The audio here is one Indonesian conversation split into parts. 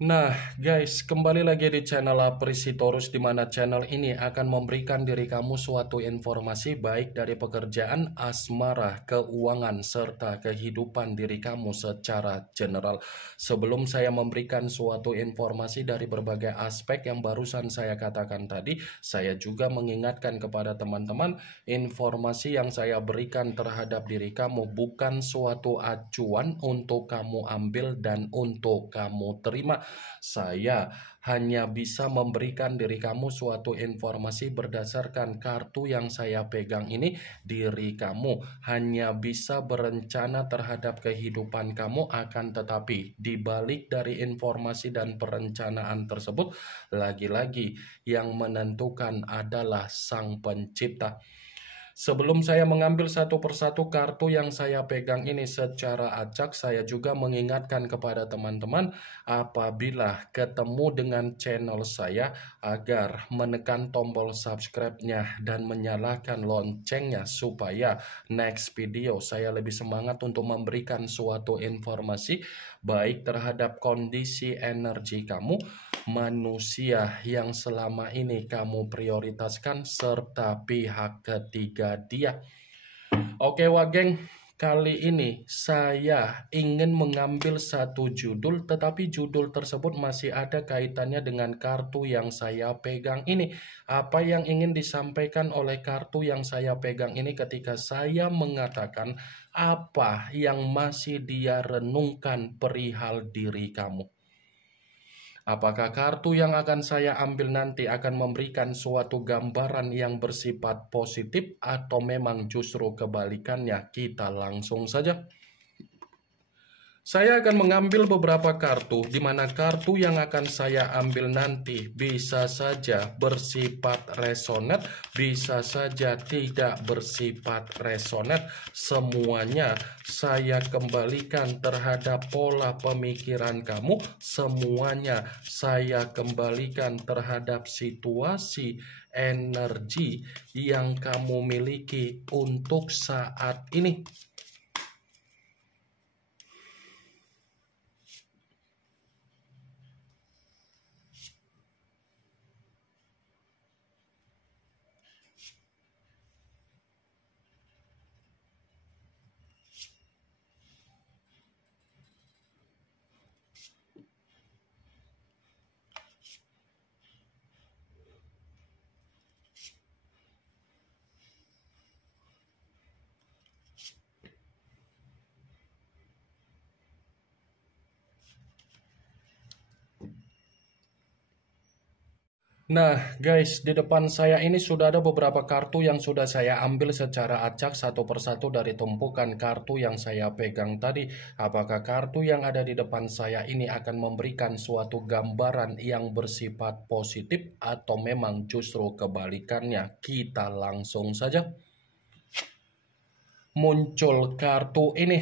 Nah, guys, kembali lagi di channel Aprisitorus, di mana channel ini akan memberikan diri kamu suatu informasi baik dari pekerjaan, asmara, keuangan, serta kehidupan diri kamu secara general. Sebelum saya memberikan suatu informasi dari berbagai aspek yang barusan saya katakan tadi, saya juga mengingatkan kepada teman-teman, informasi yang saya berikan terhadap diri kamu bukan suatu acuan untuk kamu ambil dan untuk kamu terima. Saya hanya bisa memberikan diri kamu suatu informasi berdasarkan kartu yang saya pegang ini. Diri kamu hanya bisa berencana terhadap kehidupan kamu, akan tetapi dibalik dari informasi dan perencanaan tersebut, lagi-lagi yang menentukan adalah Sang Pencipta. Sebelum saya mengambil satu persatu kartu yang saya pegang ini secara acak, saya juga mengingatkan kepada teman-teman apabila ketemu dengan channel saya agar menekan tombol subscribe-nya dan menyalakan loncengnya supaya next video saya lebih semangat untuk memberikan suatu informasi baik terhadap kondisi energi kamu, manusia yang selama ini kamu prioritaskan, serta pihak ketiga dia. Oke Wageng, kali ini saya ingin mengambil satu judul, tetapi judul tersebut masih ada kaitannya dengan kartu yang saya pegang ini. Apa yang ingin disampaikan oleh kartu yang saya pegang ini ketika saya mengatakan apa yang masih dia renungkan perihal diri kamu? Apakah kartu yang akan saya ambil nanti akan memberikan suatu gambaran yang bersifat positif atau memang justru kebalikannya? Kita langsung saja. Saya akan mengambil beberapa kartu, di mana kartu yang akan saya ambil nanti bisa saja bersifat resonate, bisa saja tidak bersifat resonate. Semuanya saya kembalikan terhadap pola pemikiran kamu, semuanya saya kembalikan terhadap situasi energi yang kamu miliki untuk saat ini. Nah guys, di depan saya ini sudah ada beberapa kartu yang sudah saya ambil secara acak satu persatu dari tumpukan kartu yang saya pegang tadi. Apakah kartu yang ada di depan saya ini akan memberikan suatu gambaran yang bersifat positif atau memang justru kebalikannya? Kita langsung saja. Muncul kartu ini.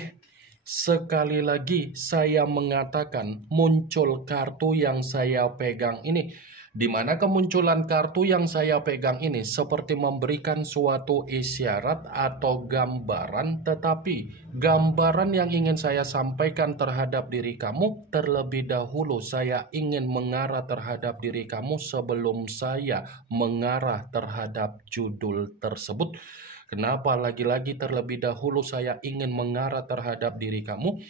Sekali lagi saya mengatakan muncul kartu yang saya pegang ini, di mana kemunculan kartu yang saya pegang ini seperti memberikan suatu isyarat atau gambaran, tetapi gambaran yang ingin saya sampaikan terhadap diri kamu, terlebih dahulu saya ingin mengarah terhadap diri kamu sebelum saya mengarah terhadap judul tersebut. Kenapa lagi-lagi terlebih dahulu saya ingin mengarah terhadap diri kamu?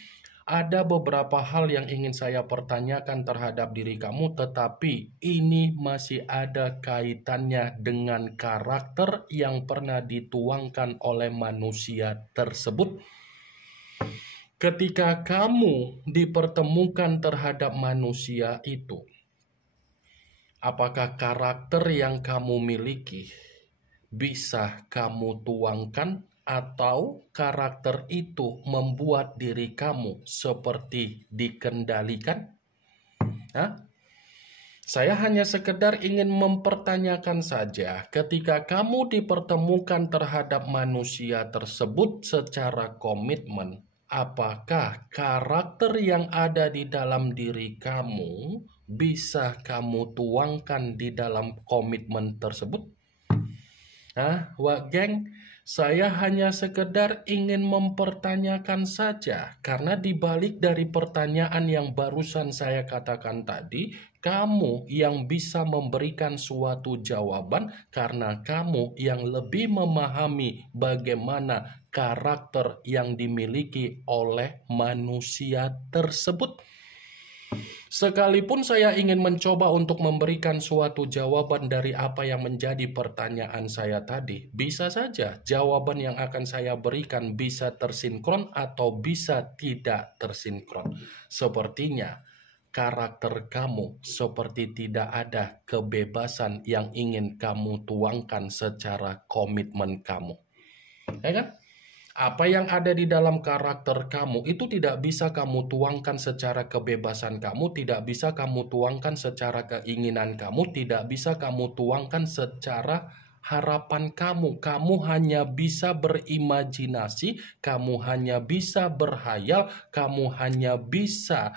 Ada beberapa hal yang ingin saya pertanyakan terhadap diri kamu, tetapi ini masih ada kaitannya dengan karakter yang pernah dituangkan oleh manusia tersebut. Ketika kamu dipertemukan terhadap manusia itu, apakah karakter yang kamu miliki bisa kamu tuangkan, atau karakter itu membuat diri kamu seperti dikendalikan? Hah? Saya hanya sekedar ingin mempertanyakan saja, ketika kamu dipertemukan terhadap manusia tersebut secara komitmen, apakah karakter yang ada di dalam diri kamu bisa kamu tuangkan di dalam komitmen tersebut? Wah, geng, Saya hanya sekedar ingin mempertanyakan saja, karena dibalik dari pertanyaan yang barusan saya katakan tadi, kamu yang bisa memberikan suatu jawaban karena kamu yang lebih memahami bagaimana karakter yang dimiliki oleh manusia tersebut. Sekalipun saya ingin mencoba untuk memberikan suatu jawaban dari apa yang menjadi pertanyaan saya tadi, bisa saja jawaban yang akan saya berikan bisa tersinkron atau bisa tidak tersinkron. Sepertinya karakter kamu seperti tidak ada kebebasan yang ingin kamu tuangkan secara komitmen kamu. Ya kan? Apa yang ada di dalam karakter kamu itu tidak bisa kamu tuangkan secara kebebasan kamu, tidak bisa kamu tuangkan secara keinginan kamu, tidak bisa kamu tuangkan secara harapan kamu. Kamu hanya bisa berimajinasi, kamu hanya bisa berhayal, kamu hanya bisa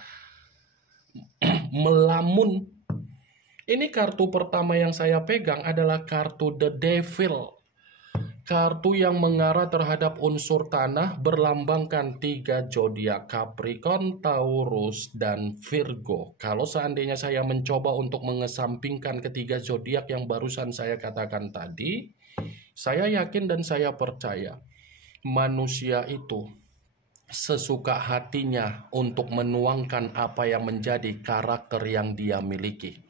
melamun. Ini kartu pertama yang saya pegang adalah kartu The Devil. Kartu yang mengarah terhadap unsur tanah berlambangkan 3 zodiak Capricorn, Taurus, dan Virgo. Kalau seandainya saya mencoba untuk mengesampingkan ketiga zodiak yang barusan saya katakan tadi, saya yakin dan saya percaya manusia itu sesuka hatinya untuk menuangkan apa yang menjadi karakter yang dia miliki.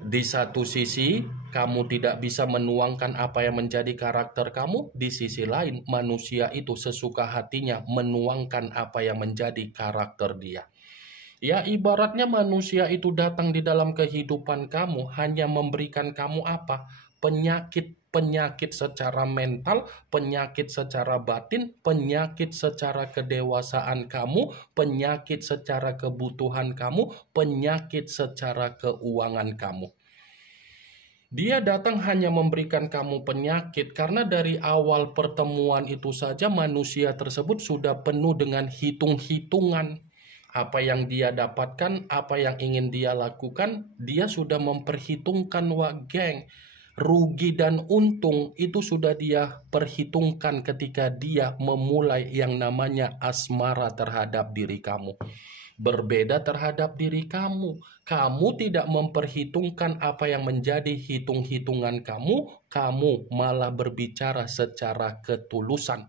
Di satu sisi, kamu tidak bisa menuangkan apa yang menjadi karakter kamu. Di sisi lain, manusia itu sesuka hatinya menuangkan apa yang menjadi karakter dia. Ya, ibaratnya manusia itu datang di dalam kehidupan kamu hanya memberikan kamu apa? Penyakit secara mental, penyakit secara batin, penyakit secara kedewasaan kamu, penyakit secara kebutuhan kamu, penyakit secara keuangan kamu. Dia datang hanya memberikan kamu penyakit karena dari awal pertemuan itu saja manusia tersebut sudah penuh dengan hitung-hitungan. Apa yang dia dapatkan, apa yang ingin dia lakukan, dia sudah memperhitungkan geng. Rugi dan untung itu sudah dia perhitungkan ketika dia memulai yang namanya asmara terhadap diri kamu. Berbeda terhadap diri kamu. Kamu tidak memperhitungkan apa yang menjadi hitung-hitungan kamu malah berbicara secara ketulusan.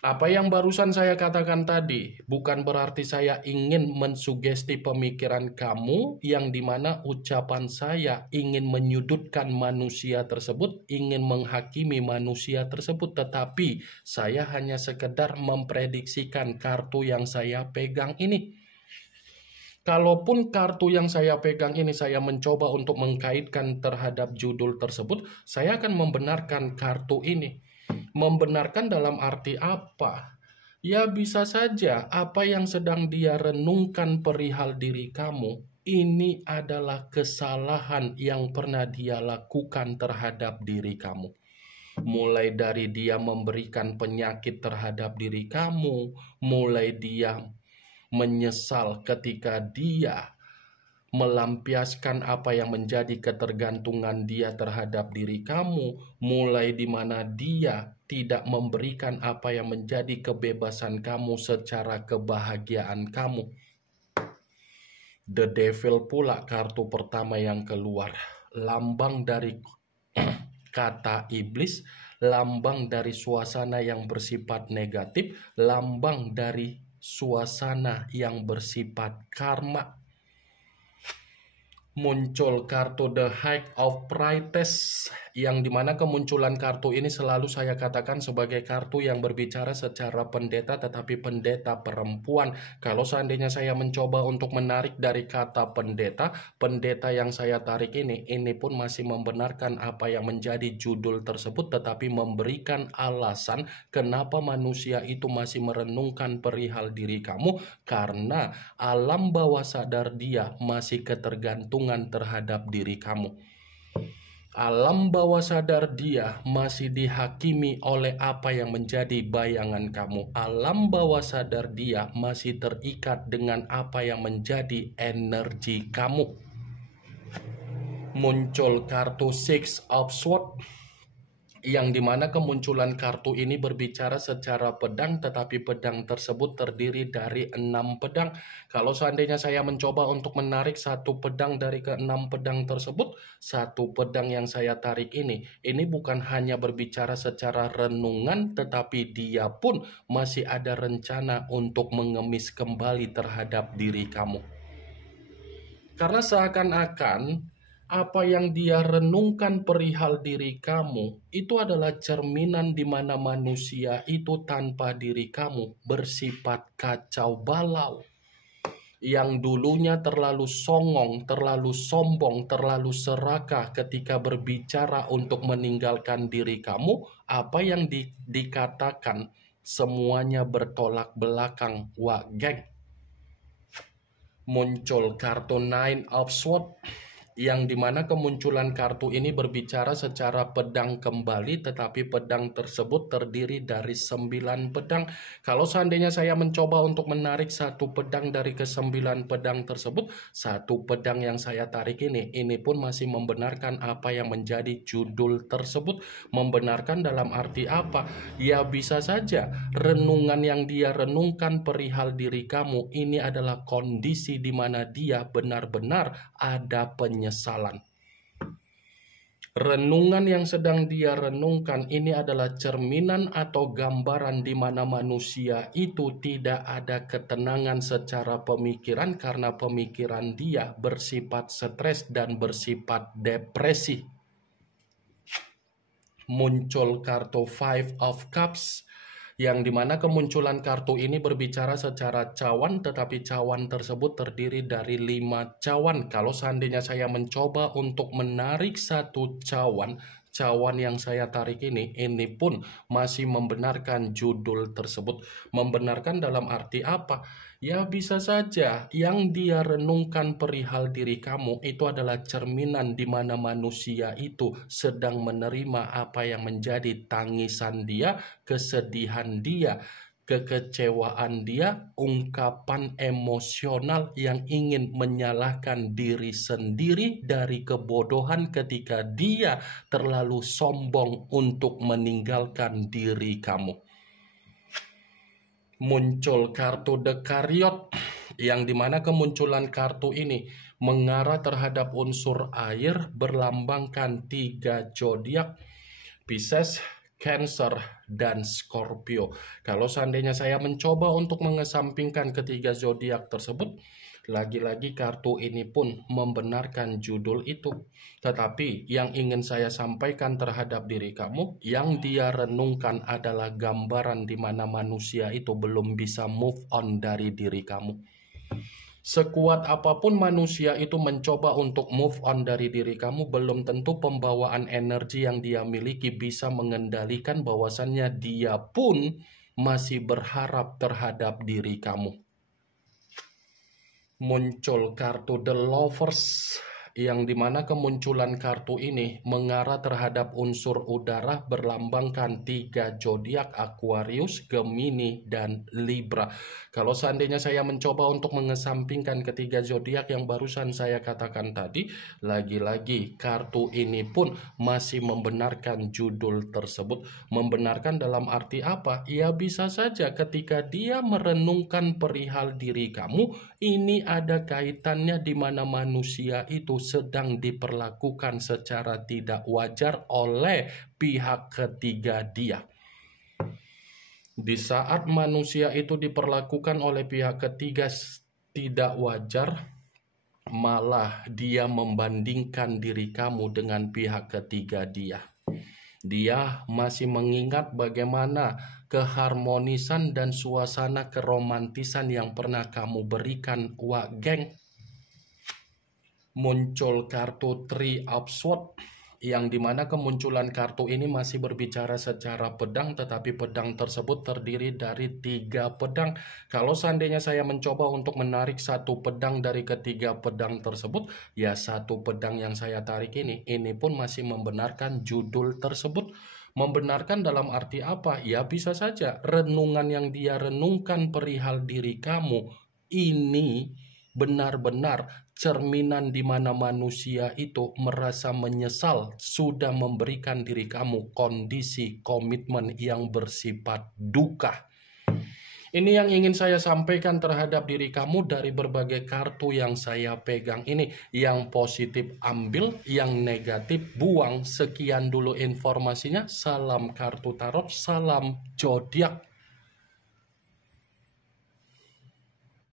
Apa yang barusan saya katakan tadi bukan berarti saya ingin mensugesti pemikiran kamu yang dimana ucapan saya ingin menyudutkan manusia tersebut, ingin menghakimi manusia tersebut, tetapi saya hanya sekedar memprediksikan kartu yang saya pegang ini. Kalaupun kartu yang saya pegang ini saya mencoba untuk mengkaitkan terhadap judul tersebut, saya akan membenarkan kartu ini. Membenarkan dalam arti apa? Ya bisa saja apa yang sedang dia renungkan perihal diri kamu, ini adalah kesalahan yang pernah dia lakukan terhadap diri kamu. Mulai dari dia memberikan penyakit terhadap diri kamu, mulai dia menyesal ketika dia melampiaskan apa yang menjadi ketergantungan dia terhadap diri kamu, mulai di mana dia tidak memberikan apa yang menjadi kebebasan kamu secara kebahagiaan kamu. The Devil pula kartu pertama yang keluar, lambang dari kata iblis, lambang dari suasana yang bersifat negatif, lambang dari suasana yang bersifat karma. Muncul kartu The High of Priestess, yang dimana kemunculan kartu ini selalu saya katakan sebagai kartu yang berbicara secara pendeta, tetapi pendeta perempuan. Kalau seandainya saya mencoba untuk menarik dari kata pendeta, pendeta yang saya tarik ini pun masih membenarkan apa yang menjadi judul tersebut, tetapi memberikan alasan kenapa manusia itu masih merenungkan perihal diri kamu, karena alam bawah sadar dia masih ketergantungan terhadap diri kamu. Alam bawah sadar dia masih dihakimi oleh apa yang menjadi bayangan kamu. Alam bawah sadar dia masih terikat dengan apa yang menjadi energi kamu. Muncul kartu Six of Swords, yang dimana kemunculan kartu ini berbicara secara pedang, tetapi pedang tersebut terdiri dari 6 pedang. Kalau seandainya saya mencoba untuk menarik satu pedang dari ke-6 pedang tersebut, satu pedang yang saya tarik ini bukan hanya berbicara secara renungan, tetapi dia pun masih ada rencana untuk mengemis kembali terhadap diri kamu. Karena seakan-akan apa yang dia renungkan perihal diri kamu itu adalah cerminan di mana manusia itu tanpa diri kamu bersifat kacau balau. Yang dulunya terlalu songong, terlalu sombong, terlalu serakah ketika berbicara untuk meninggalkan diri kamu, apa yang dikatakan semuanya bertolak belakang. Wah, geng. Muncul kartu Nine of Swords, yang dimana kemunculan kartu ini berbicara secara pedang kembali, tetapi pedang tersebut terdiri dari 9 pedang. Kalau seandainya saya mencoba untuk menarik satu pedang dari ke-9 pedang tersebut, satu pedang yang saya tarik ini pun masih membenarkan apa yang menjadi judul tersebut. Membenarkan dalam arti apa? Ya bisa saja renungan yang dia renungkan perihal diri kamu ini adalah kondisi di mana dia benar-benar ada penyesalan. Renungan yang sedang dia renungkan ini adalah cerminan atau gambaran di mana manusia itu tidak ada ketenangan secara pemikiran karena pemikiran dia bersifat stres dan bersifat depresi. Muncul kartu Five of Cups, yang dimana kemunculan kartu ini berbicara secara cawan, tetapi cawan tersebut terdiri dari 5 cawan. Kalau seandainya saya mencoba untuk menarik satu cawan yang saya tarik ini pun masih membenarkan judul tersebut. Membenarkan dalam arti apa? Ya bisa saja yang dia renungkan perihal diri kamu itu adalah cerminan di mana manusia itu sedang menerima apa yang menjadi tangisan dia, kesedihan dia, kekecewaan dia, ungkapan emosional yang ingin menyalahkan diri sendiri dari kebodohan ketika dia terlalu sombong untuk meninggalkan diri kamu. Muncul kartu The Chariot, yang dimana kemunculan kartu ini mengarah terhadap unsur air berlambangkan 3 zodiak, Pisces, Cancer, dan Scorpio. Kalau seandainya saya mencoba untuk mengesampingkan ketiga zodiak tersebut, lagi-lagi kartu ini pun membenarkan judul itu. Tetapi yang ingin saya sampaikan terhadap diri kamu, yang dia renungkan adalah gambaran di mana manusia itu belum bisa move on dari diri kamu. Sekuat apapun manusia itu mencoba untuk move on dari diri kamu, belum tentu pembawaan energi yang dia miliki bisa mengendalikan bahwasannya dia pun masih berharap terhadap diri kamu. Muncul kartu The Lovers, yang dimana kemunculan kartu ini mengarah terhadap unsur udara berlambangkan 3 zodiak, Aquarius, Gemini, dan Libra. Kalau seandainya saya mencoba untuk mengesampingkan ketiga zodiak yang barusan saya katakan tadi, lagi-lagi kartu ini pun masih membenarkan judul tersebut. Membenarkan dalam arti apa? Ya bisa saja ketika dia merenungkan perihal diri kamu, ini ada kaitannya di mana manusia itu sedang diperlakukan secara tidak wajar oleh pihak ketiga dia. Di saat manusia itu diperlakukan oleh pihak ketiga tidak wajar, malah dia membandingkan diri kamu dengan pihak ketiga dia. Dia masih mengingat bagaimana keharmonisan dan suasana keromantisan yang pernah kamu berikan. Wah, geng. Muncul kartu Three of Swords, yang dimana kemunculan kartu ini masih berbicara secara pedang, tetapi pedang tersebut terdiri dari 3 pedang. Kalau seandainya saya mencoba untuk menarik satu pedang dari ketiga pedang tersebut, ya satu pedang yang saya tarik ini pun masih membenarkan judul tersebut. Membenarkan dalam arti apa? Ya bisa saja renungan yang dia renungkan perihal diri kamu ini benar-benar cerminan di mana manusia itu merasa menyesal sudah memberikan diri kamu kondisi komitmen yang bersifat duka. Ini yang ingin saya sampaikan terhadap diri kamu dari berbagai kartu yang saya pegang ini. Yang positif ambil, yang negatif buang. Sekian dulu informasinya. Salam kartu tarot, salam zodiak.